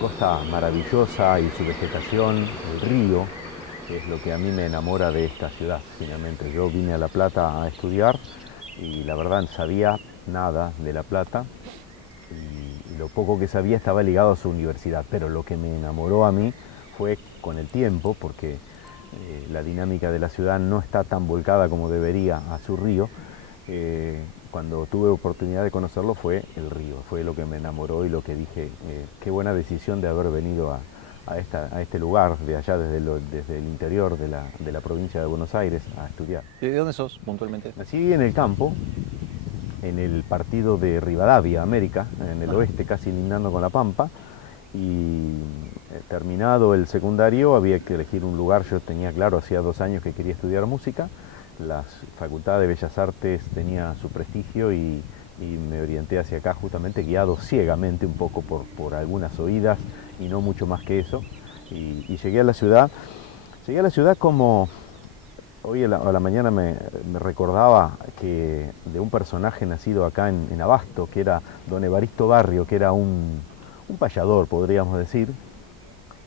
costa maravillosa y su vegetación, el río, que es lo que a mí me enamora de esta ciudad, finalmente. Yo vine a La Plata a estudiar y la verdad no sabía nada de La Plata y lo poco que sabía estaba ligado a su universidad, pero lo que me enamoró a mí fue con el tiempo, porque la dinámica de la ciudad no está tan volcada como debería a su río. Cuando tuve oportunidad de conocerlo fue el río, fue lo que me enamoró y lo que dije, qué buena decisión de haber venido a este lugar, de allá desde el interior de la provincia de Buenos Aires a estudiar. ¿Y de dónde sos puntualmente? Nací en el campo, en el partido de Rivadavia, América, en el oeste, casi lindando con La Pampa, y terminado el secundario había que elegir un lugar. Yo tenía claro, hacía 2 años que quería estudiar música. La Facultad de Bellas Artes tenía su prestigio y me orienté hacia acá justamente guiado ciegamente un poco por algunas oídas y no mucho más que eso. Y llegué a la ciudad. Llegué a la ciudad como hoy a la mañana me recordaba que de un personaje nacido acá en Abasto, que era don Evaristo Barrio, que era un payador, podríamos decir,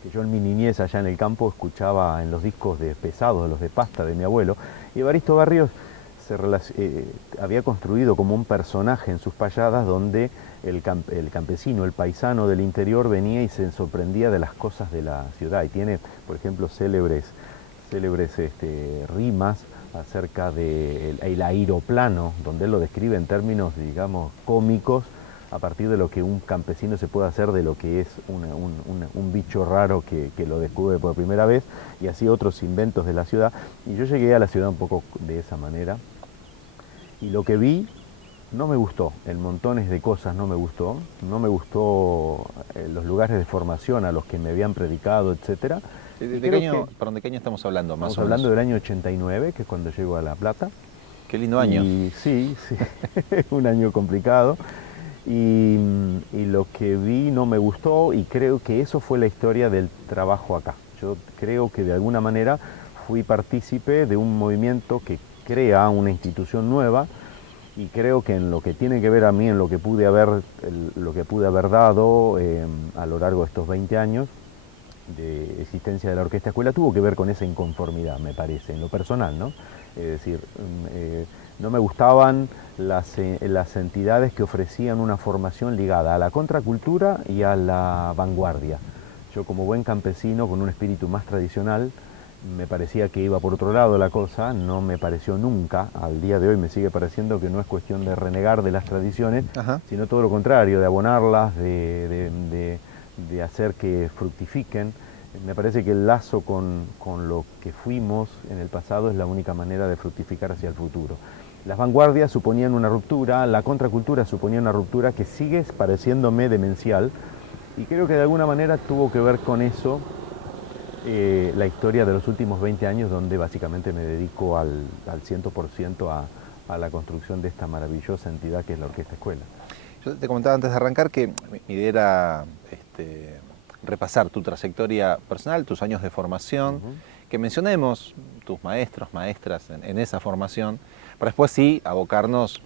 que yo en mi niñez allá en el campo escuchaba en los discos de pesados, de los de pasta de mi abuelo. Y Evaristo Barrios había construido como un personaje en sus payadas donde el campesino, el paisano del interior venía y se sorprendía de las cosas de la ciudad. Y tiene, por ejemplo, célebres rimas acerca del aeroplano, donde él lo describe en términos, digamos, cómicos, a partir de lo que un campesino se puede hacer de lo que es un bicho raro que lo descubre por primera vez, y así otros inventos de la ciudad. Y yo llegué a la ciudad un poco de esa manera, y lo que vi no me gustó, en montones de cosas no me gustó, los lugares de formación a los que me habían predicado, etcétera. ¿De qué año, perdón, de qué año estamos hablando, más o Estamos menos? hablando del año 89, que es cuando llego a La Plata. Qué lindo año. Y sí, sí, un año complicado. Y lo que vi no me gustó, y creo que eso fue la historia del trabajo acá. Yo creo que de alguna manera fui partícipe de un movimiento que crea una institución nueva, y creo que en lo que tiene que ver a mí, en lo que pude haber dado a lo largo de estos 20 años de existencia de la Orquesta Escuela, tuvo que ver con esa inconformidad, me parece, en lo personal, ¿no? Es decir, no me gustaban las entidades que ofrecían una formación ligada a la contracultura y a la vanguardia. Yo, como buen campesino con un espíritu más tradicional, me parecía que iba por otro lado la cosa. No me pareció nunca, al día de hoy me sigue pareciendo que no es cuestión de renegar de las tradiciones, Ajá. sino todo lo contrario, de abonarlas, de hacer que fructifiquen. Me parece que el lazo con lo que fuimos en el pasado es la única manera de fructificar hacia el futuro. Las vanguardias suponían una ruptura, la contracultura suponía una ruptura que sigue pareciéndome demencial, y creo que de alguna manera tuvo que ver con eso la historia de los últimos 20 años, donde básicamente me dedico al 100% a la construcción de esta maravillosa entidad que es la Orquesta Escuela. Yo te comentaba antes de arrancar que mi idea era repasar tu trayectoria personal, tus años de formación, que mencionemos tus maestros, maestras en esa formación, para después sí abocarnos,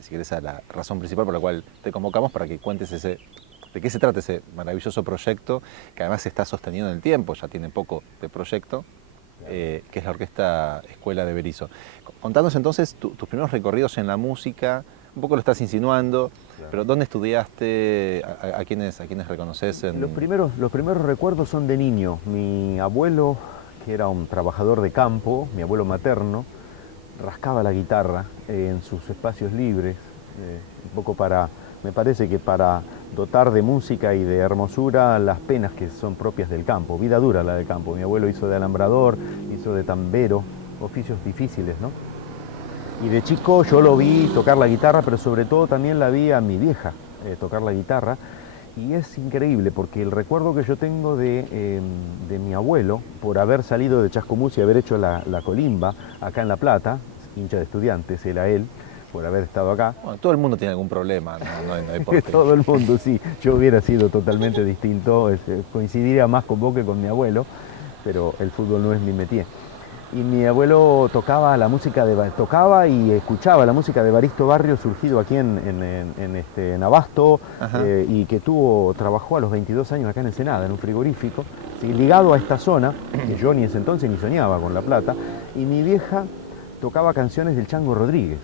si querés, a la razón principal por la cual te convocamos, para que cuentes de qué se trata ese maravilloso proyecto, que además se está sosteniendo en el tiempo, ya tiene poco de proyecto, que es la Orquesta Escuela de Berisso. Contanos entonces tus primeros recorridos en la música. Un poco lo estás insinuando, claro. Pero ¿dónde estudiaste? ¿A quiénes reconoces? Los primeros recuerdos son de niño. Mi abuelo, que era un trabajador de campo, mi abuelo materno, rascaba la guitarra en sus espacios libres, un poco me parece que para dotar de música y de hermosura las penas que son propias del campo, vida dura la del campo. Mi abuelo hizo de alambrador, hizo de tambero, oficios difíciles, ¿no? Y de chico yo lo vi tocar la guitarra, pero sobre todo también la vi a mi vieja tocar la guitarra. Y es increíble porque el recuerdo que yo tengo de mi abuelo, por haber salido de Chascomús y haber hecho la colimba acá en La Plata, hincha de Estudiantes era él, por haber estado acá. Bueno, todo el mundo tiene algún problema, no hay por qué. Todo el mundo, sí. Yo hubiera sido totalmente distinto, coincidiría más con vos que con mi abuelo, pero el fútbol no es mi métier. y mi abuelo tocaba la música tocaba y escuchaba la música de Evaristo Barrio, surgido aquí en Abasto, y que trabajó a los 22 años acá en Ensenada, en un frigorífico, ¿sí? Ligado a esta zona, que yo ni ese entonces ni soñaba con La Plata, y mi vieja tocaba canciones del Chango Rodríguez,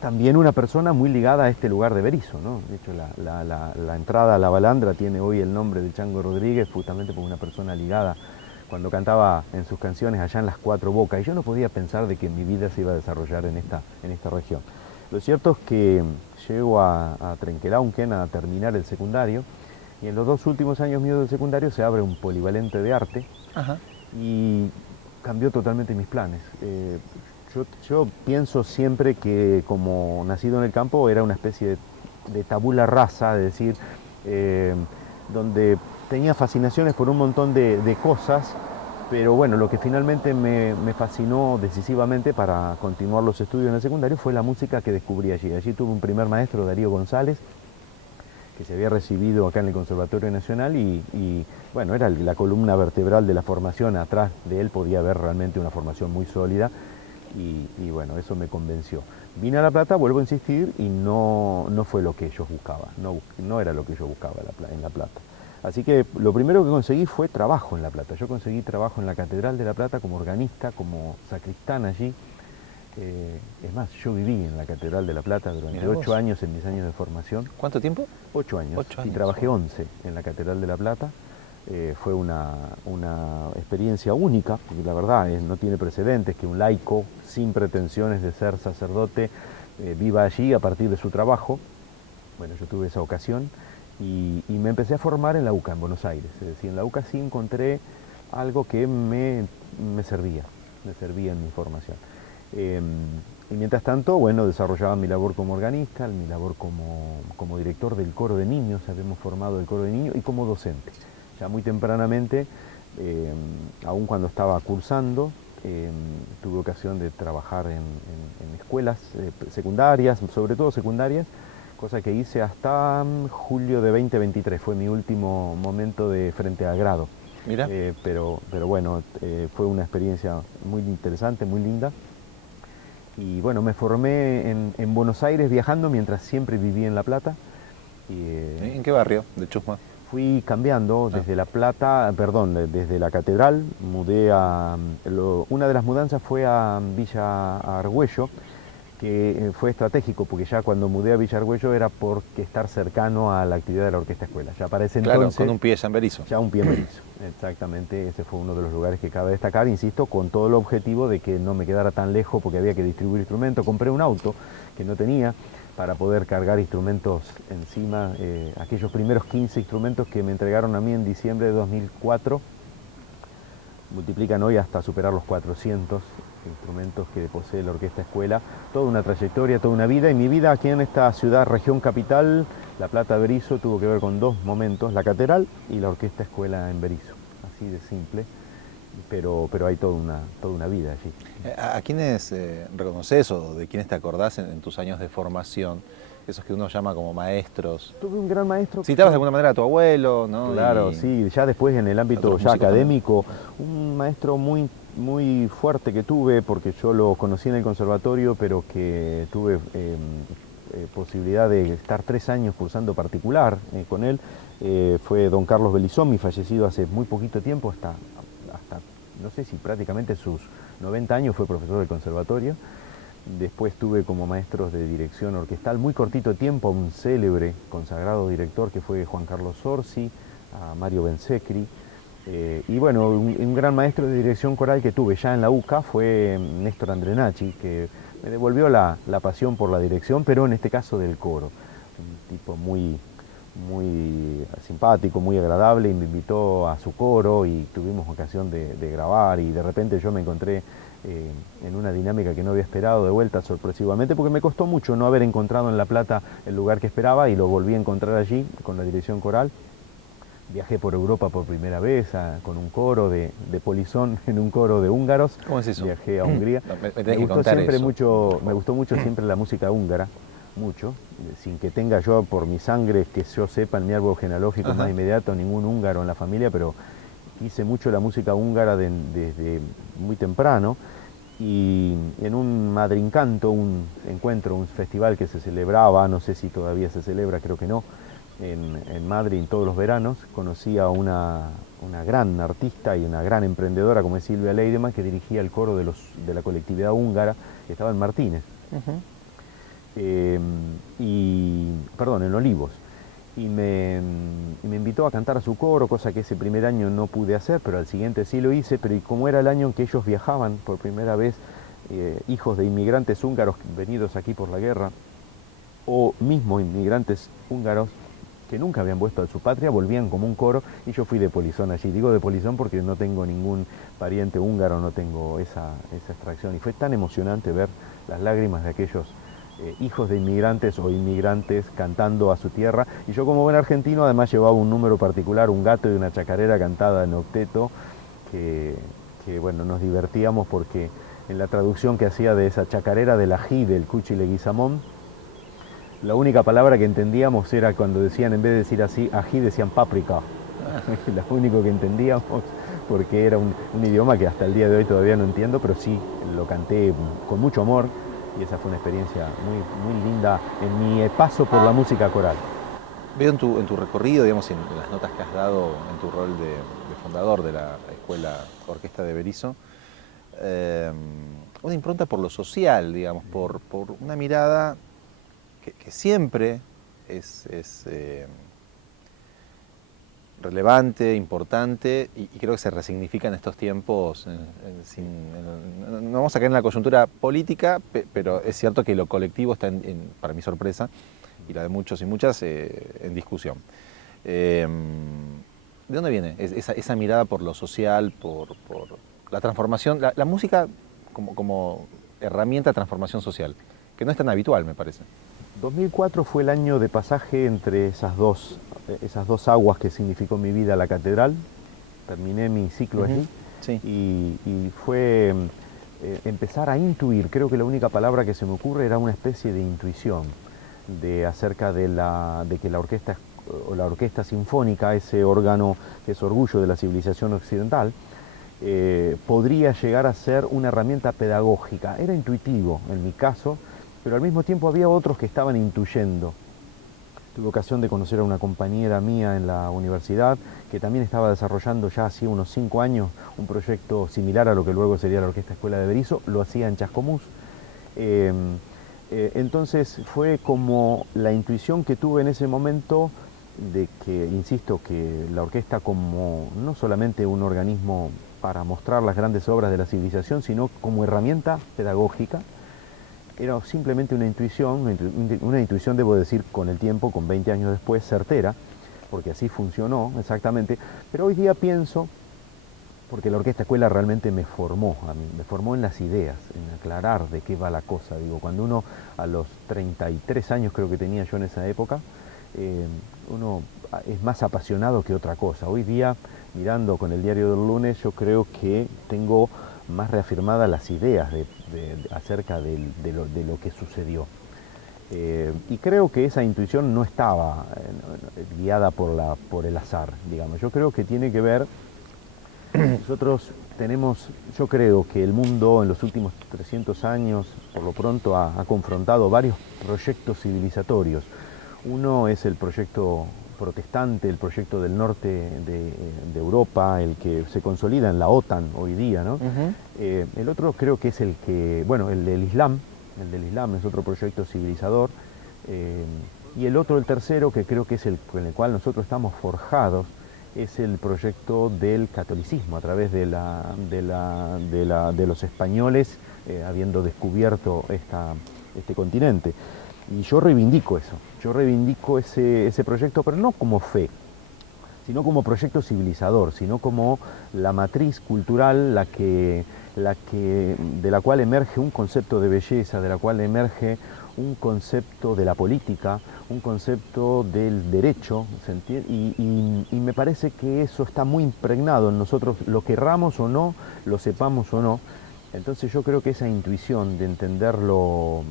también una persona muy ligada a este lugar de Berisso, ¿no? De hecho, la entrada a La Balandra tiene hoy el nombre de Chango Rodríguez, justamente por una persona ligada cuando cantaba en sus canciones allá en las Cuatro Bocas, y yo no podía pensar de que mi vida se iba a desarrollar en esta región. Lo cierto es que llego a Trenquelauquen a terminar el secundario, y en los 2 últimos años míos del secundario se abre un polivalente de arte, y cambió totalmente mis planes. Yo pienso siempre que, como nacido en el campo, era una especie de tabula rasa, es decir, donde tenía fascinaciones por un montón de cosas, pero bueno, lo que finalmente me fascinó decisivamente para continuar los estudios en el secundario fue la música que descubrí allí. Allí tuve un primer maestro, Darío González, que se había recibido acá en el Conservatorio Nacional y bueno, era la columna vertebral de la formación. Atrás de él podía haber realmente una formación muy sólida y bueno, eso me convenció. Vine a La Plata, vuelvo a insistir, y no fue lo que yo buscaba, no era lo que yo buscaba en La Plata. Así que lo primero que conseguí fue trabajo en La Plata. Yo conseguí trabajo en la Catedral de La Plata como organista, como sacristán allí. Es más, yo viví en la Catedral de La Plata durante 8 años en mis años de formación. ¿Cuánto tiempo? 8 años. 8 años. Y trabajé 11 en la Catedral de La Plata. Fue una experiencia única, porque la verdad no tiene precedentes que un laico sin pretensiones de ser sacerdote viva allí a partir de su trabajo. Bueno, yo tuve esa ocasión y me empecé a formar en la UCA, en Buenos Aires. Es decir, en la UCA sí encontré algo que me servía en mi formación. Y mientras tanto, bueno, desarrollaba mi labor como organista, mi labor como director del coro de niños, habíamos formado el coro de niños, y como docente. Ya muy tempranamente, aún cuando estaba cursando, tuve ocasión de trabajar en escuelas secundarias, sobre todo secundarias, cosa que hice hasta julio de 2023, fue mi último momento de frente a grado. Mira. Pero bueno, fue una experiencia muy interesante, muy linda. Y bueno, me formé en Buenos Aires viajando mientras siempre viví en La Plata. ¿En qué barrio de Chusma? Fui cambiando desde La Plata, desde la Catedral, una de las mudanzas fue a Villa Argüello, que fue estratégico, porque ya cuando mudé a Villa Argüello era porque estar cercano a la actividad de la Orquesta Escuela. Ya para ese entonces, con un pie ya en Berisso. Ya un pie en Berisso, exactamente. Ese fue uno de los lugares que cabe destacar, insisto, con todo el objetivo de que no me quedara tan lejos porque había que distribuir instrumentos. Compré un auto que no tenía para poder cargar instrumentos encima. Aquellos primeros 15 instrumentos que me entregaron a mí en diciembre de 2004 multiplican hoy hasta superar los 400 instrumentos que posee la Orquesta Escuela. Toda una trayectoria, toda una vida, y mi vida aquí en esta ciudad, región capital, La Plata, Berisso, tuvo que ver con 2 momentos: la Catedral y la Orquesta Escuela en Berisso. Así de simple, pero hay toda una vida allí. ¿A quiénes reconoces o de quiénes te acordás en tus años de formación? Esos que uno llama como maestros. Tuve un gran maestro. Citabas de alguna manera a tu abuelo, ¿no? Claro, sí, ya después en el ámbito ya académico, un maestro muy fuerte que tuve, porque yo lo conocí en el conservatorio, pero que tuve posibilidad de estar 3 años cursando particular con él, fue don Carlos Belizomi, fallecido hace muy poquito tiempo, hasta no sé si prácticamente sus 90 años fue profesor del conservatorio. Después tuve como maestros de dirección orquestal muy cortito tiempo un célebre consagrado director que fue Juan Carlos Orsi, a Mario Bensecri, y bueno, un gran maestro de dirección coral que tuve ya en la UCA fue Néstor Andrenacci, que me devolvió la pasión por la dirección, pero en este caso del coro. Un tipo muy simpático, muy agradable, y me invitó a su coro y tuvimos ocasión de grabar, y de repente yo me encontré en una dinámica que no había esperado, de vuelta sorpresivamente, porque me costó mucho no haber encontrado en La Plata el lugar que esperaba, y lo volví a encontrar allí con la dirección coral. Viajé por Europa por primera vez con un coro de polizón en un coro de húngaros. ¿Cómo es eso? Viajé a Hungría. Me gustó mucho siempre la música húngara, mucho, sin que tenga yo por mi sangre, que yo sepa, en mi árbol genealógico más inmediato, ningún húngaro en la familia, pero hice mucho la música húngara desde muy temprano, y en un Madrincanto, un encuentro, un festival que se celebraba, no sé si todavía se celebra, creo que no, en Madrid en todos los veranos, conocí a una gran artista y una gran emprendedora como es Silvia Leidemann, que dirigía el coro de la colectividad húngara, que estaba en Martínez, perdón, en Olivos. Y me invitó a cantar a su coro, cosa que ese primer año no pude hacer, pero al siguiente sí lo hice. Pero y como era el año en que ellos viajaban por primera vez, hijos de inmigrantes húngaros venidos aquí por la guerra, o mismo inmigrantes húngaros que nunca habían vuelto a su patria, volvían como un coro, y yo fui de polizón allí. Digo de polizón porque no tengo ningún pariente húngaro, no tengo esa extracción. Y fue tan emocionante ver las lágrimas de aquellos hijos de inmigrantes o inmigrantes cantando a su tierra. Y yo, como buen argentino, además llevaba un número particular, un gato y una chacarera cantada en octeto, que bueno, nos divertíamos porque en la traducción que hacía de esa chacarera del ají del Cuchi Leguizamón, la única palabra que entendíamos era cuando decían, en vez de decir así, ají, decían páprica. Lo único que entendíamos, porque era un idioma que hasta el día de hoy todavía no entiendo, pero sí lo canté con mucho amor. Y esa fue una experiencia muy, muy linda en mi paso por la música coral. Veo en tu recorrido, digamos, en las notas que has dado en tu rol de fundador de la Escuela Orquesta de Berisso, una impronta por lo social, digamos, por una mirada que siempre es relevante, importante, y creo que se resignifica en estos tiempos. No vamos a caer en la coyuntura política, pero es cierto que lo colectivo está, para mi sorpresa, y la de muchos y muchas, en discusión. ¿De dónde viene esa mirada por lo social, por la transformación, la música como herramienta de transformación social, que no es tan habitual, me parece? 2004 fue el año de pasaje entre esas dos aguas que significó mi vida la catedral. Terminé mi ciclo allí, sí. y fue empezar a intuir. Creo que la única palabra que se me ocurre era una especie de intuición acerca de que la orquesta sinfónica, ese órgano que es orgullo de la civilización occidental, podría llegar a ser una herramienta pedagógica. Era intuitivo en mi caso, pero al mismo tiempo había otros que estaban intuyendo. Tuve ocasión de conocer a una compañera mía en la universidad que también estaba desarrollando ya hacía unos 5 años un proyecto similar a lo que luego sería la Orquesta Escuela de Berisso, lo hacía en Chascomús. Entonces fue como la intuición que tuve en ese momento de que, insisto, que la orquesta como no solamente un organismo para mostrar las grandes obras de la civilización, sino como herramienta pedagógica. Era simplemente una intuición, debo decir, con el tiempo, con 20 años después, certera, porque así funcionó exactamente. Pero hoy día pienso, porque la Orquesta Escuela realmente me formó a mí, me formó en las ideas, en aclarar de qué va la cosa. Digo, cuando uno a los 33 años creo que tenía yo en esa época, uno es más apasionado que otra cosa. Hoy día, mirando con el diario del lunes, yo creo que tengo más reafirmadas las ideas acerca de lo que sucedió. Y creo que esa intuición no estaba guiada por el azar, digamos. Yo creo que tiene que ver, nosotros yo creo que el mundo en los últimos 300 años, por lo pronto, ha confrontado varios proyectos civilizatorios. Uno es el proyecto protestante, el proyecto del norte de Europa, el que se consolida en la OTAN hoy día, ¿no? El otro creo que es el del Islam. El del Islam es otro proyecto civilizador. Y el tercero, que creo que es en el cual nosotros estamos forjados, es el proyecto del catolicismo, a través de los españoles habiendo descubierto este continente. Y yo reivindico eso, ese proyecto, pero no como fe, sino como proyecto civilizador, sino como la matriz cultural, de la cual emerge un concepto de belleza, de la cual emerge un concepto de la política, un concepto del derecho, y me parece que eso está muy impregnado en nosotros, lo querramos o no, lo sepamos o no. Entonces yo creo que esa intuición de entender lo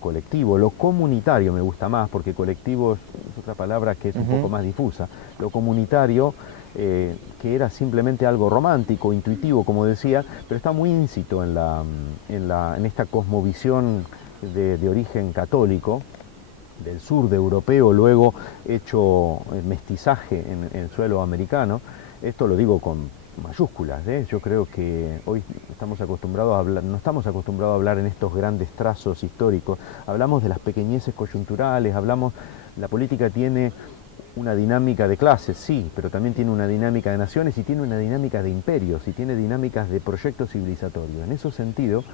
colectivo, lo comunitario me gusta más, porque colectivo es otra palabra que es un poco más difusa, lo comunitario, que era simplemente algo romántico, intuitivo, como decía, pero está muy íncito en esta cosmovisión de origen católico, del sur de europeo, luego hecho mestizaje en suelo americano. Esto lo digo con mayúsculas, ¿eh? Yo creo que hoy estamos acostumbrados a hablar, no estamos acostumbrados a hablar en estos grandes trazos históricos, hablamos de las pequeñeces coyunturales, la política tiene una dinámica de clases, sí, pero también tiene una dinámica de naciones y tiene una dinámica de imperios y tiene dinámicas de proyectos civilizatorios. En ese sentido,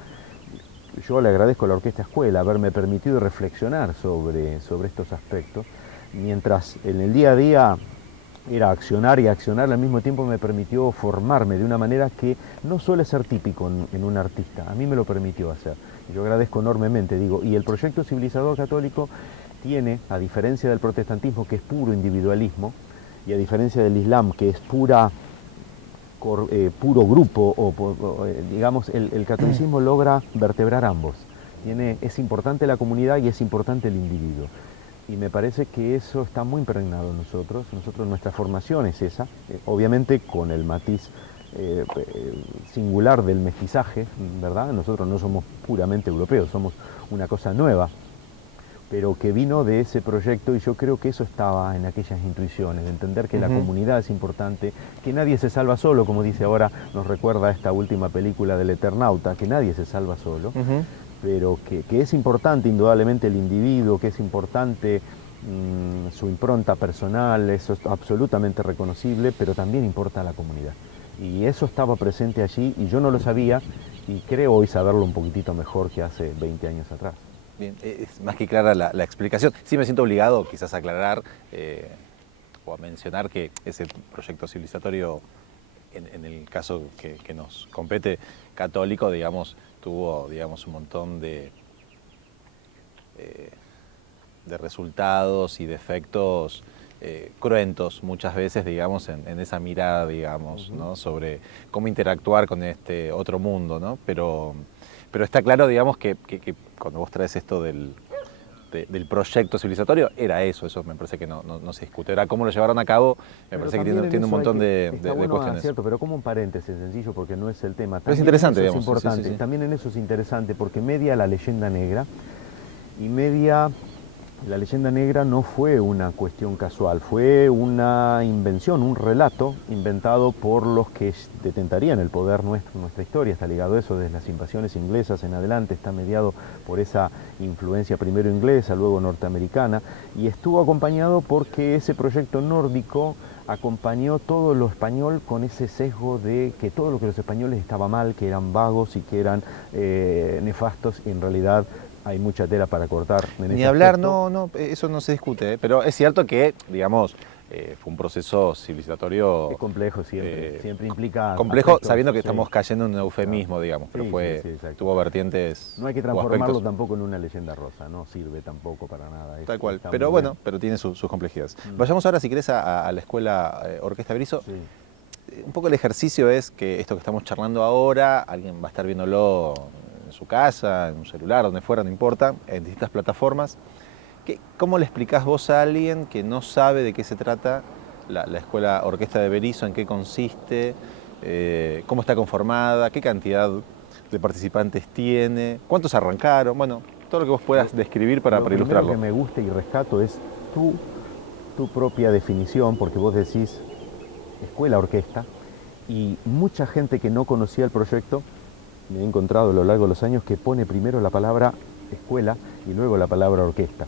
yo le agradezco a la Orquesta Escuela haberme permitido reflexionar sobre estos aspectos, mientras en el día a día era accionar y accionar, al mismo tiempo me permitió formarme de una manera que no suele ser típico en un artista, a mí me lo permitió hacer. Yo agradezco enormemente, digo, y el proyecto civilizador católico tiene, a diferencia del protestantismo, que es puro individualismo, y a diferencia del Islam, que es puro grupo, digamos, el catolicismo logra vertebrar ambos. Es importante la comunidad y es importante el individuo. Y me parece que eso está muy impregnado en nosotros. Nuestra formación es esa, obviamente con el matiz singular del mestizaje, ¿verdad? Nosotros no somos puramente europeos, somos una cosa nueva, pero que vino de ese proyecto, y yo creo que eso estaba en aquellas intuiciones, de entender que la comunidad es importante, que nadie se salva solo, como dice ahora, nos recuerda esta última película del Eternauta, que nadie se salva solo, pero que es importante indudablemente el individuo, que es importante su impronta personal, eso es absolutamente reconocible, pero también importa la comunidad. Y eso estaba presente allí, y yo no lo sabía, y creo hoy saberlo un poquitito mejor que hace 20 años atrás. Bien, es más que clara la explicación. Sí me siento obligado quizás a aclarar o a mencionar que ese proyecto civilizatorio, en el caso que nos compete, católico, digamos, tuvo, digamos, un montón de resultados y de efectos cruentos muchas veces, digamos, en esa mirada, digamos, ¿no? Sobre cómo interactuar con este otro mundo, ¿no? Pero está claro, digamos, que cuando vos traes esto del proyecto civilizatorio, era eso me parece que no se discute. Ahora, cómo lo llevaron a cabo, me parece que tiene un montón de cuestiones. Cierto, pero como un paréntesis sencillo, porque no es el tema. Pero es interesante, digamos. Es importante. Sí. También en eso es interesante, porque media la leyenda negra, y media la leyenda negra no fue una cuestión casual, fue una invención, un relato inventado por los que detentarían el poder nuestro, nuestra historia. Está ligado a eso desde las invasiones inglesas en adelante, está mediado por esa influencia primero inglesa, luego norteamericana, y estuvo acompañado porque ese proyecto nórdico acompañó todo lo español con ese sesgo de que todo lo que los españoles estaba mal, que eran vagos y que eran nefastos, y en realidad hay mucha tela para cortar. Ni hablar, no, eso no se discute, pero es cierto que, digamos, fue un proceso civilizatorio... Es complejo siempre implica... Complejo, sabiendo que estamos cayendo en un eufemismo, digamos, pero tuvo vertientes... No hay que transformarlo tampoco en una leyenda rosa, no sirve tampoco para nada. Tal cual, pero bueno, pero tiene sus complejidades. Vayamos ahora, si querés, a la Escuela Orquesta Berisso. Sí. Un poco el ejercicio es que esto que estamos charlando ahora, alguien va a estar viéndolo en su casa, en un celular, donde fuera, no importa, en distintas plataformas. ¿Cómo le explicás vos a alguien que no sabe de qué se trata la Escuela Orquesta de Berisso, en qué consiste, cómo está conformada, qué cantidad de participantes tiene, cuántos arrancaron? Bueno, todo lo que vos puedas describir para ilustrarlo. Lo que me gusta y rescato es tu propia definición, porque vos decís escuela-orquesta, y mucha gente que no conocía el proyecto, me he encontrado a lo largo de los años, que pone primero la palabra escuela y luego la palabra orquesta.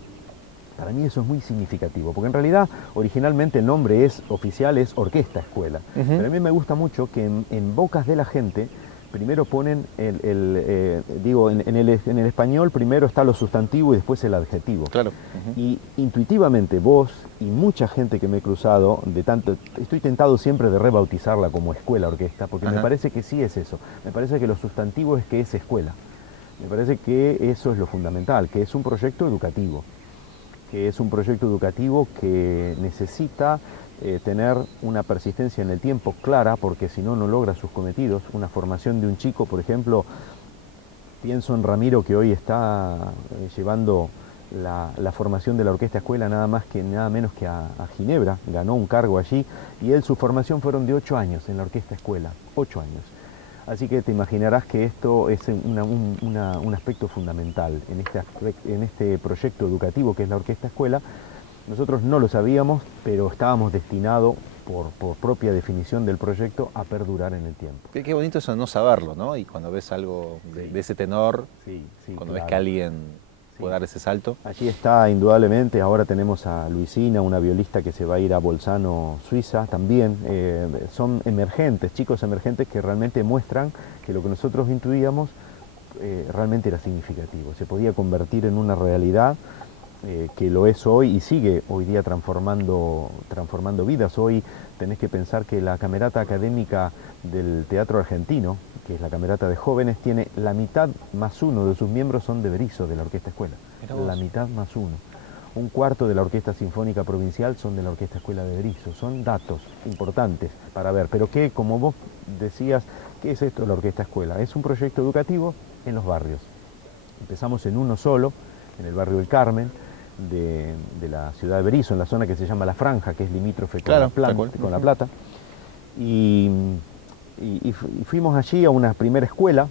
Para mí eso es muy significativo, porque en realidad originalmente el nombre oficial es Orquesta Escuela. Pero a mí me gusta mucho que en bocas de la gente primero ponen en el español primero está lo sustantivo y después el adjetivo. Claro. Y intuitivamente vos y mucha gente que me he cruzado, estoy tentado siempre de rebautizarla como escuela orquesta, porque me parece que sí es eso. Me parece que lo sustantivo es que es escuela. Me parece que eso es lo fundamental, que es un proyecto educativo, que es un proyecto educativo que necesita tener una persistencia en el tiempo clara, porque si no, no logra sus cometidos. Una formación de un chico, por ejemplo, pienso en Ramiro, que hoy está llevando la formación de la Orquesta Escuela nada menos que a Ginebra, ganó un cargo allí, y él, su formación fueron de 8 años en la Orquesta Escuela, 8 años. Así que te imaginarás que esto es un aspecto fundamental en este proyecto educativo que es la Orquesta Escuela. Nosotros no lo sabíamos, pero estábamos destinados, por propia definición del proyecto, a perdurar en el tiempo. Qué bonito eso de no saberlo, ¿no? Y cuando ves algo de ese tenor, cuando ves que alguien puede dar ese salto. Allí está, indudablemente. Ahora tenemos a Luisina, una violista que se va a ir a Bolzano, Suiza, también. Son emergentes, chicos emergentes que realmente muestran que lo que nosotros intuíamos realmente era significativo. Se podía convertir en una realidad que lo es hoy y sigue hoy día transformando vidas. Hoy tenés que pensar que la camerata académica del teatro argentino, que es la camerata de jóvenes, tiene la mitad más uno de sus miembros son de Berisso, de la Orquesta Escuela. La mitad más uno. Un cuarto de la Orquesta Sinfónica Provincial son de la Orquesta Escuela de Berisso. Son datos importantes para ver. Pero que, como vos decías, ¿qué es esto de la Orquesta Escuela? Es un proyecto educativo en los barrios. Empezamos en uno solo, en el barrio del Carmen, de la ciudad de Berisso, en la zona que se llama La Franja, que es limítrofe con La Plata. Y fuimos allí a una primera escuela,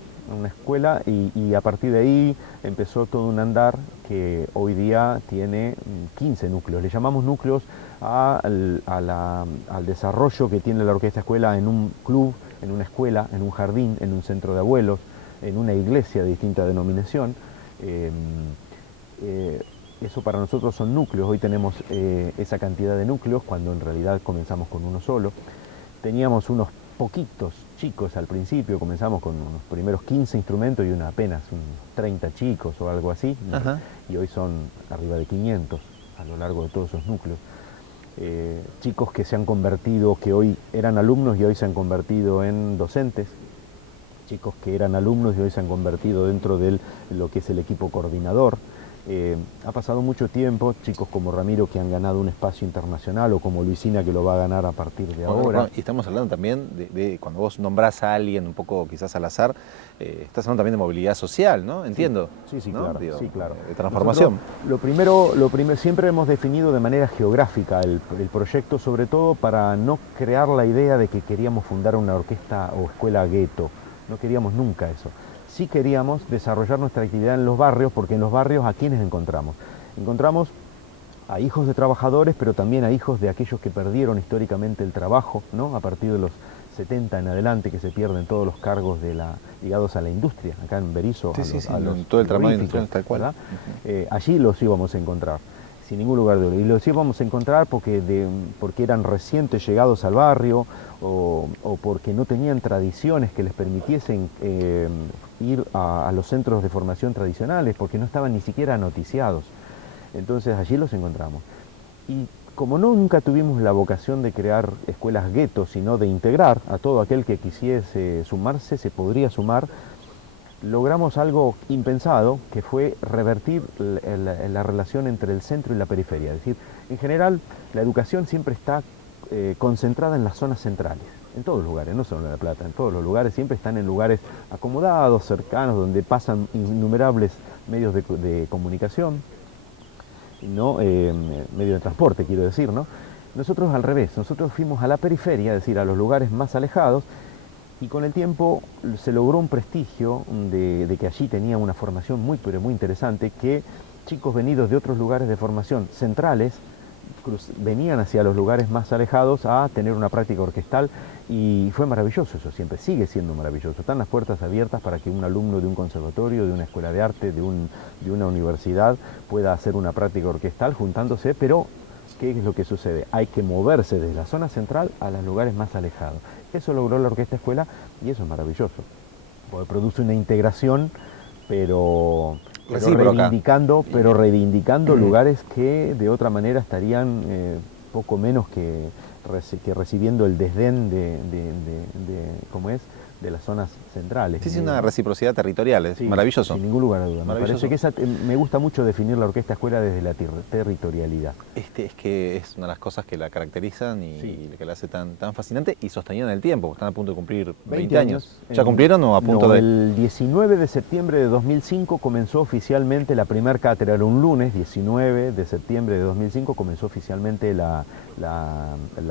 y a partir de ahí empezó todo un andar que hoy día tiene 15 núcleos. Le llamamos núcleos al desarrollo que tiene la Orquesta Escuela en un club, en una escuela, en un jardín, en un centro de abuelos, en una iglesia de distinta denominación. Eso para nosotros son núcleos. Hoy tenemos esa cantidad de núcleos cuando en realidad comenzamos con uno solo. Teníamos unos poquitos chicos al principio, comenzamos con unos primeros 15 instrumentos y apenas unos 30 chicos o algo así, ¿no? Y hoy son arriba de 500 a lo largo de todos esos núcleos. Chicos que se han convertido, que hoy eran alumnos y hoy se han convertido en docentes, chicos que eran alumnos y hoy se han convertido dentro de lo que es el equipo coordinador. Ha pasado mucho tiempo, chicos como Ramiro que han ganado un espacio internacional, o como Luisina que lo va a ganar a partir de ahora. Y estamos hablando también de cuando vos nombrás a alguien un poco quizás al azar, estás hablando también de movilidad social, ¿no? Entiendo. Sí, ¿no? claro, sí, claro. De transformación. Nosotros, lo primero, siempre hemos definido de manera geográfica el proyecto, sobre todo para no crear la idea de que queríamos fundar una orquesta o escuela gueto. No queríamos nunca eso. Sí queríamos desarrollar nuestra actividad en los barrios, porque en los barrios, ¿a quiénes encontramos? Encontramos a hijos de trabajadores, pero también a hijos de aquellos que perdieron históricamente el trabajo, ¿no? A partir de los 70 en adelante, que se pierden todos los cargos ligados a la industria, acá en Berisso, todo el tramado industrial, tal cual. Allí los íbamos a encontrar, sin ningún lugar de duda. Y los íbamos a encontrar porque eran recientes llegados al barrio, o porque no tenían tradiciones que les permitiesen ir a los centros de formación tradicionales, porque no estaban ni siquiera noticiados. Entonces allí los encontramos. Y como nunca tuvimos la vocación de crear escuelas guetos, sino de integrar a todo aquel que quisiese sumarse, se podría sumar, logramos algo impensado, que fue revertir la relación entre el centro y la periferia. Es decir, en general, la educación siempre está concentrada en las zonas centrales, en todos los lugares, no solo en La Plata, en todos los lugares, siempre están en lugares acomodados, cercanos, donde pasan innumerables medios de comunicación, ¿no? Medios de transporte, quiero decir, ¿no? Nosotros al revés, nosotros fuimos a la periferia, es decir, a los lugares más alejados, y con el tiempo se logró un prestigio de que allí tenía una formación pero muy interesante, que chicos venidos de otros lugares de formación centrales venían hacia los lugares más alejados a tener una práctica orquestal, y fue maravilloso eso, siempre sigue siendo maravilloso. Están las puertas abiertas para que un alumno de un conservatorio, de una escuela de arte, de una universidad pueda hacer una práctica orquestal juntándose, pero ¿qué es lo que sucede? Hay que moverse desde la zona central a los lugares más alejados. Eso logró la Orquesta Escuela, y eso es maravilloso, porque produce una integración, pero reivindicando lugares que de otra manera estarían poco menos que recibiendo el desdén de las zonas centrales. Sí, sí, una reciprocidad territorial, es sí, maravilloso. Sin ningún lugar a duda. Me Maravilloso. parece que me gusta mucho definir la orquesta escuela desde la territorialidad. Es que es una de las cosas que la caracterizan y Sí. que la hace tan fascinante y sostenida en el tiempo, porque están a punto de cumplir 20 20 años. ¿Ya cumplieron o a punto no, de...? El 19 de septiembre de 2005 comenzó oficialmente la primera cátedra, era un lunes, 19 de septiembre de 2005 comenzó oficialmente la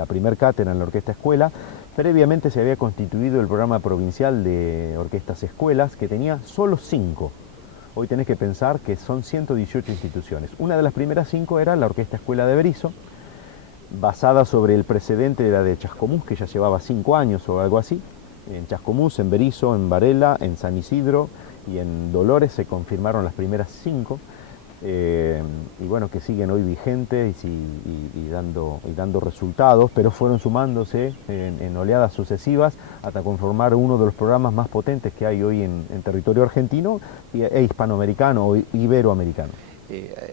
primera cátedra en la orquesta escuela. Previamente se había constituido el programa provincial de orquestas escuelas, que tenía solo 5. Hoy tenés que pensar que son 118 instituciones. Una de las primeras 5 era la Orquesta Escuela de Berisso, basada sobre el precedente de la de Chascomús, que ya llevaba 5 años o algo así. En Chascomús, en Berisso, en Varela, en San Isidro y en Dolores se confirmaron las primeras 5. Y bueno, que siguen hoy vigentes y dando resultados, pero fueron sumándose en oleadas sucesivas hasta conformar uno de los programas más potentes que hay hoy en territorio argentino e hispanoamericano o iberoamericano.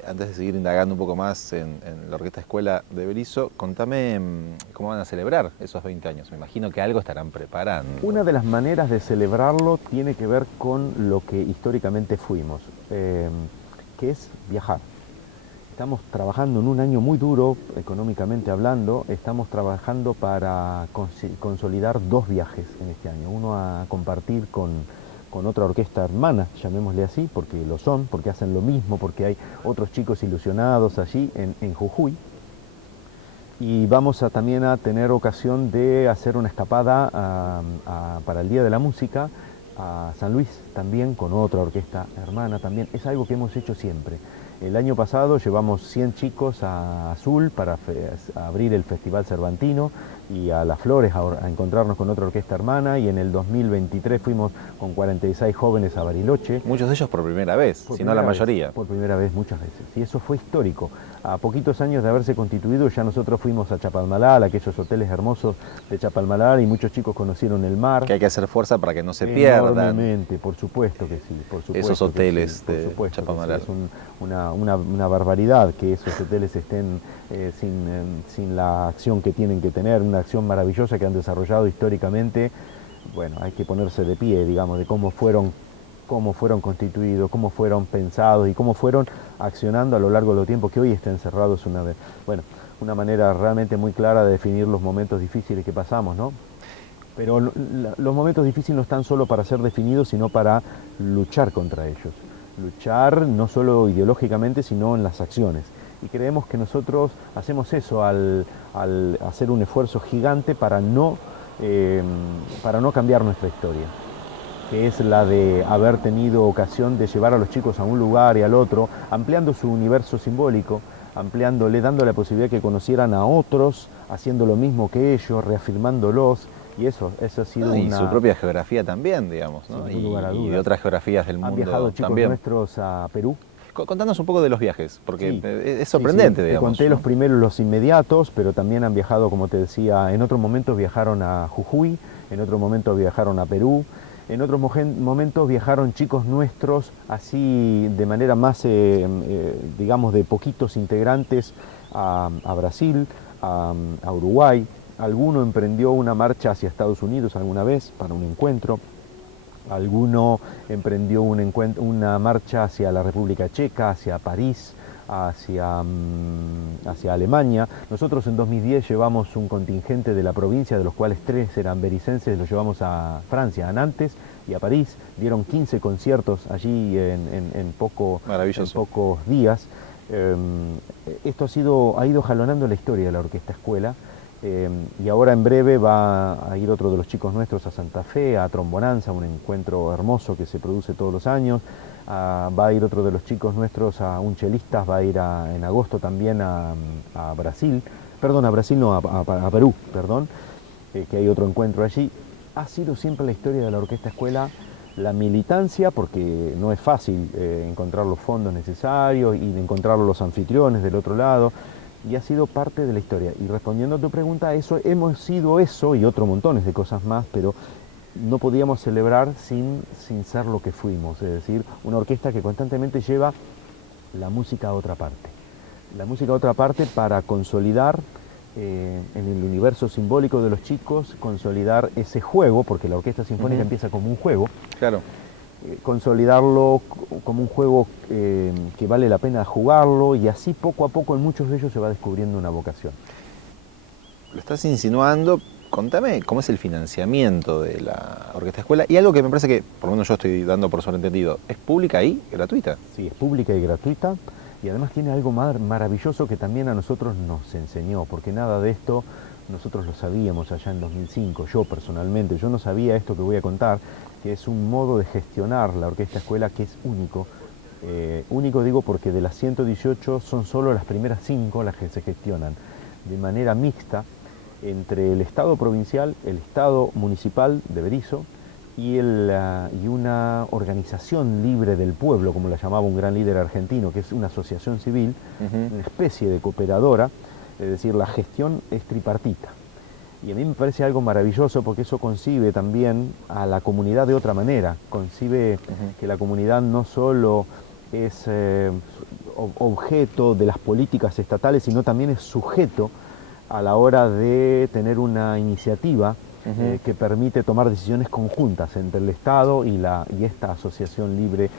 Antes de seguir indagando un poco más en la Orquesta Escuela de Berisso, contame cómo van a celebrar esos 20 años. Me imagino que algo estarán preparando. Una de las maneras de celebrarlo tiene que ver con lo que históricamente fuimos. Que es viajar. Estamos trabajando en un año muy duro, económicamente hablando, estamos trabajando para consolidar 2 viajes en este año. Uno a compartir con otra orquesta hermana, llamémosle así, porque lo son, porque hacen lo mismo, porque hay otros chicos ilusionados allí en Jujuy. Y vamos también a tener ocasión de hacer una escapada para el Día de la Música a San Luis, también con otra orquesta hermana también. Es algo que hemos hecho siempre. El año pasado llevamos 100 chicos a Azul para abrir el Festival Cervantino y a Las Flores a encontrarnos con otra orquesta hermana, y en el 2023 fuimos con 46 jóvenes a Bariloche. Muchos de ellos por primera vez, si no la mayoría. Por primera vez, muchas veces. Y eso fue histórico. A poquitos años de haberse constituido, ya nosotros fuimos a Chapalmalal, aquellos hoteles hermosos de Chapalmalal, y muchos chicos conocieron el mar. Que hay que hacer fuerza para que no se pierdan. Enormemente, por supuesto que sí. Por supuesto esos hoteles sí, de Chapalmalal. Sí. Es una barbaridad que esos hoteles estén sin la acción que tienen que tener, una acción maravillosa que han desarrollado históricamente. Bueno, hay que ponerse de pie, digamos, de cómo fueron constituidos, cómo fueron pensados y cómo fueron accionando a lo largo del tiempo, que hoy está encerrado. Es una manera realmente muy clara de definir los momentos difíciles que pasamos, ¿no? Pero los momentos difíciles no están solo para ser definidos, sino para luchar contra ellos. Luchar no solo ideológicamente, sino en las acciones. Y creemos que nosotros hacemos eso al hacer un esfuerzo gigante para no cambiar nuestra historia, que es la de haber tenido ocasión de llevar a los chicos a un lugar y al otro, ampliando su universo simbólico, dándole la posibilidad que conocieran a otros, haciendo lo mismo que ellos, reafirmándolos. Y eso ha sido y su propia geografía también, digamos, ¿no? Y de otras geografías del mundo. Han viajado chicos también. Nuestros a Perú. Contanos un poco de los viajes, porque sí, es sorprendente, sí. digamos. Te conté los primeros, los inmediatos, pero también han viajado, como te decía, en otros momentos viajaron a Jujuy, en otros momentos viajaron a Perú, en otros momentos viajaron chicos nuestros, así de manera más, digamos, de poquitos integrantes, a Brasil, a Uruguay. Alguno emprendió una marcha hacia Estados Unidos alguna vez para un encuentro. Alguno emprendió una marcha hacia la República Checa, hacia París, hacia Alemania. Nosotros en 2010 llevamos un contingente de la provincia, de los cuales 3 eran bericenses, los llevamos a Francia, a Nantes y a París. Dieron 15 conciertos allí en pocos días. Esto ha ido jalonando la historia de la Orquesta Escuela. Y ahora en breve va a ir otro de los chicos nuestros a Santa Fe, a Trombonanza, un encuentro hermoso que se produce todos los años. Va a ir otro de los chicos nuestros, a un chelista, va a ir en agosto también a Brasil, perdón, a Brasil no, a Perú, perdón, que hay otro encuentro allí. Ha sido siempre la historia de la Orquesta Escuela, la militancia, porque no es fácil encontrar los fondos necesarios y encontrar los anfitriones del otro lado. Y ha sido parte de la historia. Y respondiendo a tu pregunta, hemos sido eso y otros montones de cosas más, pero no podíamos celebrar sin ser lo que fuimos, es decir, una orquesta que constantemente lleva la música a otra parte. La música a otra parte para consolidar en el universo simbólico de los chicos, consolidar ese juego, porque la orquesta sinfónica empieza como un juego. Claro. Consolidarlo como un juego que vale la pena jugarlo, y así poco a poco en muchos de ellos se va descubriendo una vocación. Lo estás insinuando. Contame cómo es el financiamiento de la Orquesta Escuela, y algo que me parece que, por lo menos yo estoy dando por sobreentendido, ¿es pública y gratuita? Sí, es pública y gratuita, y además tiene algo maravilloso que también a nosotros nos enseñó, porque nada de esto nosotros lo sabíamos allá en 2005, yo personalmente, yo no sabía esto que voy a contar, que es un modo de gestionar la Orquesta Escuela que es único. Único digo porque de las 118 son solo las primeras 5 las que se gestionan de manera mixta entre el Estado provincial, el Estado municipal de Berisso y una organización libre del pueblo, como la llamaba un gran líder argentino, que es una asociación civil, una especie de cooperadora, es decir, la gestión es tripartita. Y a mí me parece algo maravilloso porque eso concibe también a la comunidad de otra manera, concibe que la comunidad no solo es objeto de las políticas estatales, sino también es sujeto a la hora de tener una iniciativa que permite tomar decisiones conjuntas entre el Estado y esta asociación libre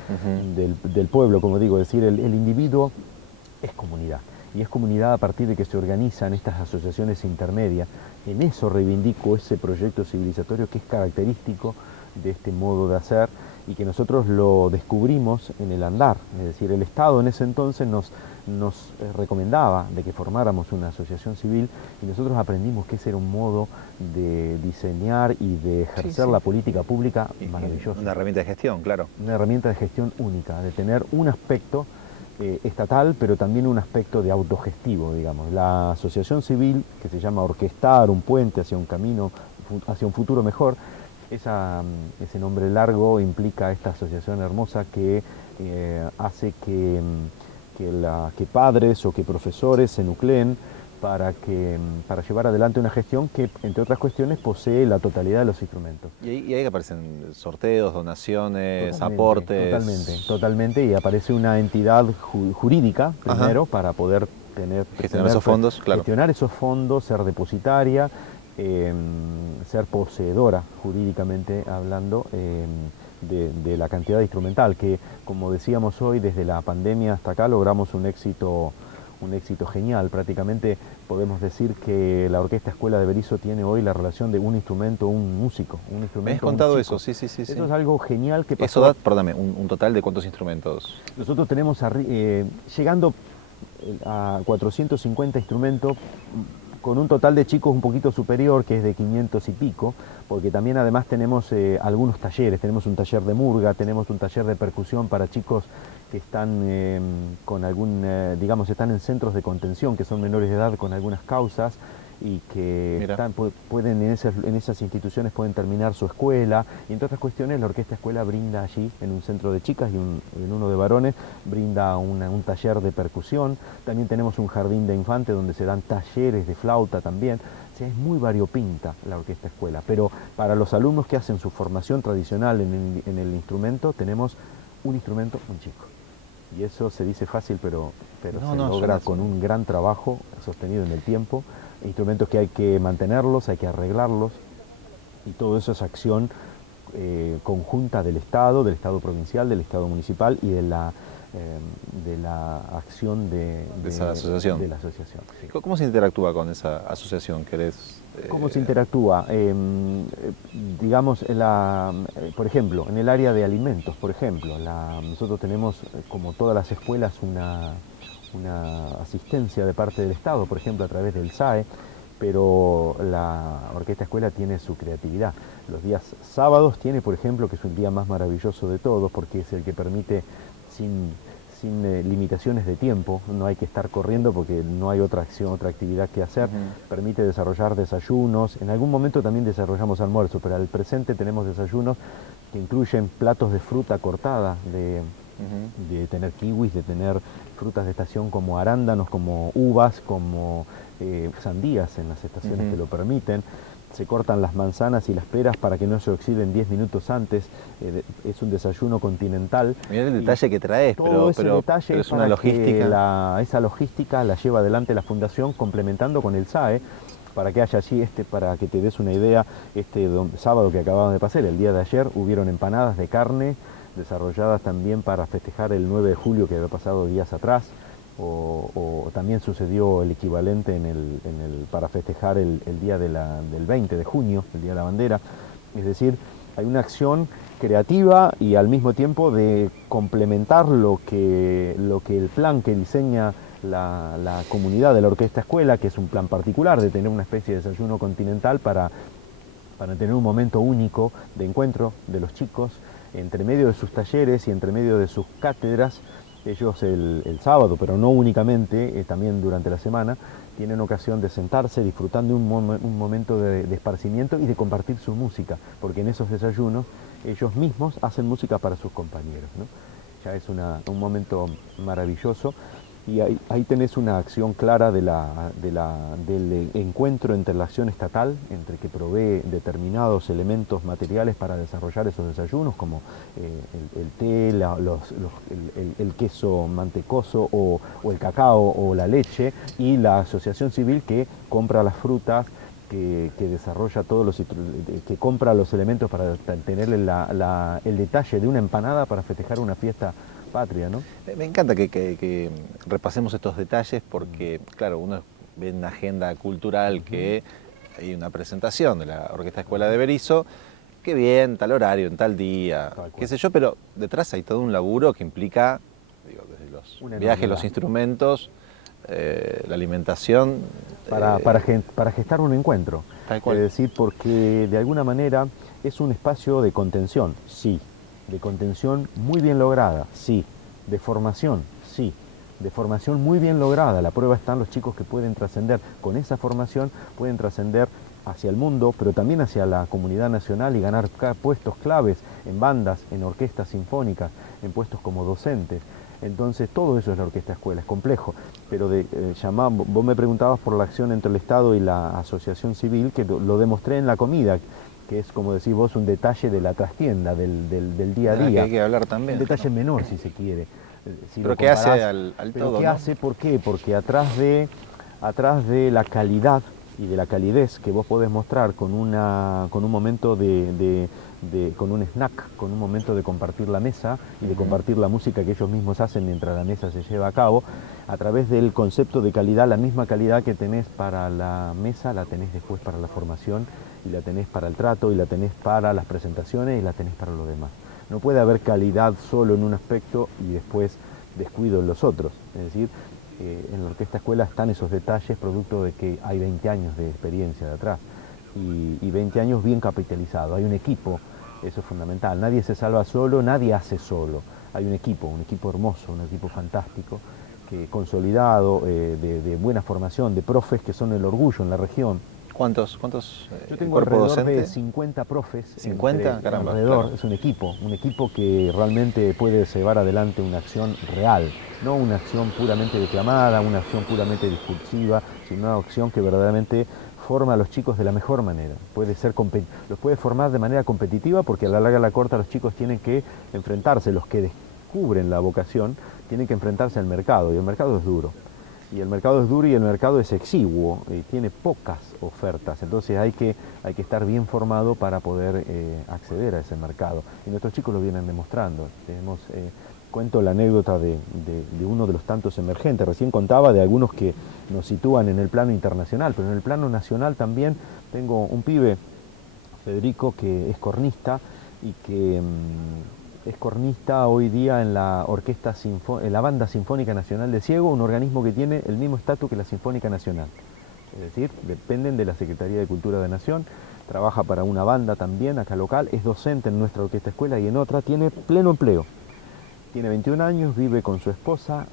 del pueblo, como digo, es decir, el individuo es comunidad, y es comunidad a partir de que se organizan estas asociaciones intermedias. En eso reivindico ese proyecto civilizatorio que es característico de este modo de hacer y que nosotros lo descubrimos en el andar, es decir, el Estado en ese entonces nos recomendaba de que formáramos una asociación civil, y nosotros aprendimos que ese era un modo de diseñar y de ejercer la política pública maravilloso. Una herramienta de gestión, claro. Una herramienta de gestión única, de tener un aspecto estatal, pero también un aspecto de autogestivo, digamos. La asociación civil, que se llama Orquestar un puente hacia un camino, hacia un futuro mejor, ese nombre largo implica esta asociación hermosa que hace que padres o que profesores se nucleen para llevar adelante una gestión que, entre otras cuestiones, posee la totalidad de los instrumentos. Y ahí que aparecen sorteos, donaciones, aportes. Totalmente, y aparece una entidad jurídica primero para poder gestionar esos fondos, claro. Gestionar esos fondos, ser depositaria, ser poseedora, jurídicamente hablando, de la cantidad de instrumental, que, como decíamos hoy, desde la pandemia hasta acá logramos un éxito genial. Prácticamente podemos decir que la Orquesta Escuela de Berisso tiene hoy la relación de un instrumento, un músico. Me has contado eso, sí. Eso es algo genial que pasó. Eso da, perdóname, un total de ¿cuántos instrumentos? Nosotros tenemos, llegando a 450 instrumentos, con un total de chicos un poquito superior, que es de 500 y pico, porque también además tenemos algunos talleres, tenemos un taller de murga, tenemos un taller de percusión para chicos que están con digamos, están en centros de contención, que son menores de edad con algunas causas, y que pueden en esas instituciones pueden terminar su escuela, y entre otras cuestiones la Orquesta Escuela brinda allí, en un centro de chicas y en uno de varones, brinda un taller de percusión. También tenemos un jardín de infantes donde se dan talleres de flauta también. O sea, es muy variopinta la Orquesta Escuela, pero para los alumnos que hacen su formación tradicional en el instrumento, tenemos un instrumento, un chico. Y eso se dice fácil, pero se logra con un gran trabajo sostenido en el tiempo. Instrumentos que hay que mantenerlos, hay que arreglarlos, y todo eso es acción conjunta del Estado provincial, del Estado municipal y de la acción de esa asociación. De la asociación, sí. ¿Cómo se interactúa con esa asociación? ¿Cómo se interactúa? Digamos, por ejemplo, en el área de alimentos, por ejemplo, nosotros tenemos, como todas las escuelas, una asistencia de parte del Estado, por ejemplo, a través del SAE, pero la Orquesta Escuela tiene su creatividad. Los días sábados tiene, por ejemplo, que es un día más maravilloso de todos, porque es el que permite, sin limitaciones de tiempo, no hay que estar corriendo porque no hay otra acción, otra actividad que hacer, permite desarrollar desayunos. En algún momento también desarrollamos almuerzo, pero al presente tenemos desayunos que incluyen platos de fruta cortada, de tener kiwis, de tener frutas de estación como arándanos, como uvas, como sandías en las estaciones que lo permiten. se cortan las manzanas y las peras para que no se oxiden 10 minutos antes. Es un desayuno continental. Mirá el detalle que traes, pero es una logística. Esa logística la lleva adelante la Fundación, complementando con el SAE, para que haya allí, para que te des una idea, sábado que acabamos de pasar, el día de ayer, hubieron empanadas de carne desarrolladas también para festejar el 9 de julio que había pasado días atrás, o también sucedió el equivalente para festejar el día del 20 de junio, el Día de la Bandera. Es decir, hay una acción creativa y al mismo tiempo de complementar lo que el plan que diseña la comunidad de la Orquesta Escuela, que es un plan particular de tener una especie de desayuno continental para tener un momento único de encuentro de los chicos entre medio de sus talleres y entre medio de sus cátedras. Ellos el sábado, pero no únicamente, también durante la semana, tienen ocasión de sentarse disfrutando un momento de esparcimiento y de compartir su música, porque en esos desayunos ellos mismos hacen música para sus compañeros, ¿no? Ya es un momento maravilloso. Y ahí tenés una acción clara del encuentro entre la acción estatal, entre que provee determinados elementos materiales para desarrollar esos desayunos, como el té, el queso mantecoso o el cacao o la leche, y la asociación civil que compra las frutas, que desarrolla que compra los elementos para tener el detalle de una empanada para festejar una fiesta patria, ¿no? Me encanta que repasemos estos detalles porque, claro, uno ve en la agenda cultural que hay una presentación de la Orquesta Escuela de Berisso, qué bien, tal horario, en tal día, qué sé yo, pero detrás hay todo un laburo que implica, desde los viajes, los instrumentos, la alimentación. Para gestar un encuentro. Tal cual. Es decir, porque de alguna manera es un espacio de contención, sí. De contención muy bien lograda, sí. De formación, sí. De formación muy bien lograda. La prueba están los chicos que pueden trascender. Con esa formación pueden trascender hacia el mundo, pero también hacia la comunidad nacional y ganar puestos claves en bandas, en orquestas sinfónicas, en puestos como docentes. Entonces todo eso es la Orquesta Escuela, es complejo, pero vos me preguntabas por la acción entre el Estado y la asociación civil, que lo demostré en la comida, que es, como decís vos, un detalle de la trastienda, del día a día. Que hay que hablar también. Un detalle menor, si se quiere. Pero ¿qué hace al pero todo? ¿qué hace? ¿Por qué? Porque atrás de la calidad y de la calidez que vos podés mostrar con un momento con un snack, con un momento de compartir la mesa y de compartir la música que ellos mismos hacen mientras la mesa se lleva a cabo, a través del concepto de calidad, la misma calidad que tenés para la mesa, la tenés después para la formación, y la tenés para el trato, y la tenés para las presentaciones, y la tenés para lo demás. No puede haber calidad solo en un aspecto y después descuido en los otros. Es decir, en la Orquesta Escuela están esos detalles producto de que hay 20 años de experiencia de atrás y 20 años bien capitalizado. Hay un equipo, eso es fundamental. Nadie se salva solo, nadie hace solo. Hay un equipo hermoso, un equipo fantástico, consolidado, de buena formación, de profes que son el orgullo en la región. ¿Cuántos Yo tengo cuerpo alrededor docente? de 50 profes. ¿50? Caramba. Alrededor, Claro. es un equipo que realmente puede llevar adelante una acción real, no una acción puramente declamada, una acción puramente discursiva, sino una acción que verdaderamente forma a los chicos de la mejor manera. Los puede formar de manera competitiva porque a la larga y a la corta los chicos tienen que enfrentarse, los que descubren la vocación, tienen que enfrentarse al mercado, y el mercado es duro. Y el mercado es duro y el mercado es exiguo, y tiene pocas ofertas, entonces hay que estar bien formado para poder acceder a ese mercado. Y nuestros chicos lo vienen demostrando. Cuento la anécdota de uno de los tantos emergentes. Recién contaba de algunos que nos sitúan en el plano internacional, pero en el plano nacional también tengo un pibe, Federico, que es cornista y que es cornista hoy día en la en la Banda Sinfónica Nacional de Ciego, un organismo que tiene el mismo estatus que la Sinfónica Nacional. Es decir, dependen de la Secretaría de Cultura de Nación, trabaja para una banda también acá local, es docente en nuestra Orquesta Escuela y en otra, tiene pleno empleo. Tiene 21 años, vive con su esposa